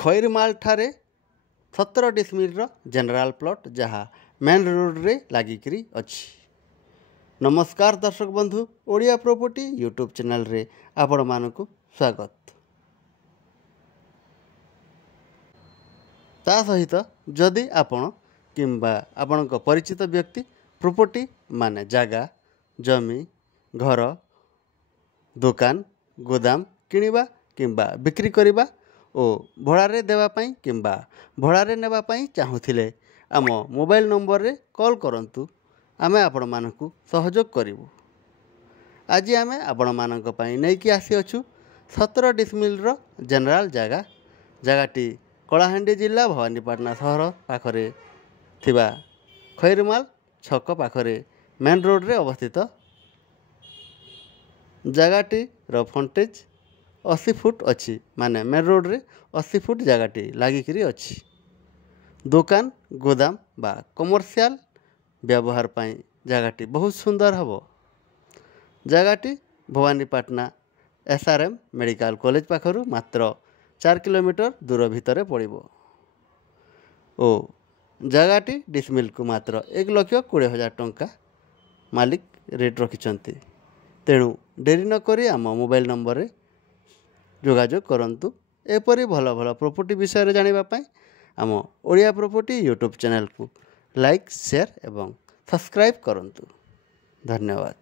खैरमाल ठारे 17 decimal general plot जहाँ main road रे लागिकरी अछि। नमस्कार दर्शक बंधु, ओडिया प्रॉपर्टी यूट्यूब चैनल रे आपण मानकु स्वागत। ता सहित जदि आपण किंबा आपणक परिचित व्यक्ति प्रॉपर्टी माने जागा जमी घर दुकान गोदाम किनिबा किंबा बिक्री करिबा ओ भड़ारे देवापाई किंबा भड़ारे नेबापाई चाहुथिले आम मोबाइल नंबर रे कॉल करंतु, आमे आपण मानकु सहयोग करिवु। आज आमे आपण मानक पई नेकी आसी अछु 17 डिसमिल रो जनरल जगाटी कलाहांडी जिला भवानीपाटना सहर पाखरे थिबा खैरमाल छक पाखरे मेन रोड रे अवस्थित। जगाटी रो फ्रंटेज 80 फुट अच्छी, माने मेन रोड रे 80 फुट जगाटी लागिकरी अच्छी। दुकान गोदाम बा कमर्शियल व्यवहार पाई जगाटी बहुत सुंदर हबो। जगाटी भवानीपाटना SRM मेडिकल कॉलेज पाखरु मात्र 4 किलोमीटर दूर भितर पड़िबो ओ जगाटी डिसमिल को मात्र 1,20,000 टंका मालिक रेट रखिछंती। तेणु डेरी न करी आम मोबाइल नंबर रे जोगाजोग करंतु। एपरी भल भल प्रॉपर्टी विषय रे जानिबा पई आम ओडिया प्रॉपर्टी यूट्यूब चैनल को लाइक शेयर एवं सब्सक्राइब करंतु। धन्यवाद।